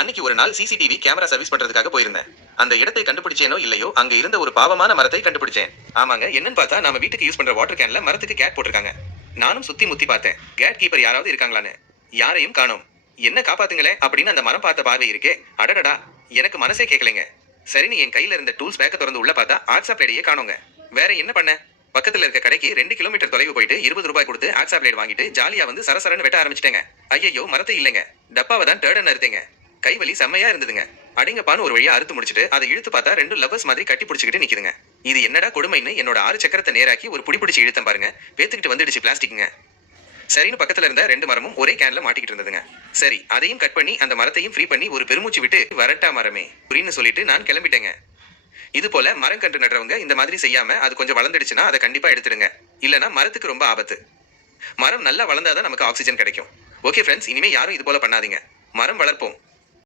அன்னைக்கு ஒரு நாள் சிசிடிவி கேமரா சர்வீஸ் பண்றதுக்காக போயிருந்தேன். அந்த இடத்தை கண்டுபிடிச்சேனோ இல்லையோ, அங்க இருந்த ஒரு பாவமான மரத்தை கண்டுபிடிச்சேன். ஆமாங்க, என்னன்னு பார்த்தா நாம வீட்டுக்கு யூஸ் பண்ற வாட்டர் கேன்ல மரத்துக்கு கேட் போட்டிருக்காங்க. நானும் சுத்தி முத்தி பார்த்தேன், கேட் கீப்பர் யாராவது இருக்காங்களான்னு. யாரையும் காணோம். என்ன காப்பாத்துங்களே அப்படின்னு அந்த மரம் பார்த்த பார்வை இருக்கே, அடடடா, எனக்கு மனசே கேட்கலைங்க. சரின்னு என் கையில இருந்த டூல்ஸ் பேக்க திறந்து உள்ள பார்த்தா ஆக்ஸா பிளேடையே காணோங்க. வேற என்ன பண்ண? பக்கத்துல இருக்க கடைக்கு 2 கிலோமீட்டர் தொலைவு போயிட்டு 20 ரூபாய் கொடுத்து ஆக்ஸா பிளேட் வாங்கிட்டு ஜாலியா வந்து சரசரன்னு வெட்ட ஆரம்பிச்சிட்டேங்க. ஐயோ, மரத்தை இல்லைங்க, டப்பாவை தான் டேர்டன் அறுத்தேங்க. கைவலி செம்மையா இருந்ததுங்க. அடிங்கப்பான்னு ஒரு வழியா அறுத்து முடிச்சிட்டு அதை இழுத்து பார்த்தா 2 லவ்வர்ஸ் மாதிரி கட்டி பிடிச்சிக்கிட்டு நிக்குதுங்க. இது என்னடா கொடுமைன்னு என்னோட 6 சக்கரத்தை நேராக்கி ஒரு புடி பிடிச்சி இழுத்தம் பாருங்க, பேத்துக்கிட்டு வந்துடுச்சு பிளாஸ்டிக்குங்க. சரின்னு பக்கத்துல இருந்த 2 மரமும் ஒரே கேன்ல மாட்டிக்கிட்டு இருந்ததுங்க. சரி, அதையும் கட் பண்ணி அந்த மரத்தையும் ஃப்ரீ பண்ணி ஒரு பெருமூச்சு விட்டு வரட்டா மரமே புரின்னு சொல்லிட்டு நான் கிளம்பிட்டேங்க. இது போல மரம் கன்று நடுறவங்க இந்த மாதிரி செய்யாம அது கொஞ்சம் வளர்ந்துடுச்சுன்னா அதை கண்டிப்பா எடுத்துடுங்க. இல்லனா மரத்துக்கு ரொம்ப ஆபத்து. மரம் நல்லா வளர்ந்தாதான் நமக்கு ஆக்சிஜன் கிடைக்கும். ஓகே ஃப்ரெண்ட்ஸ், இனிமே யாரும் இது போல பண்ணாதீங்க. மரம் வளர்ப்போம்.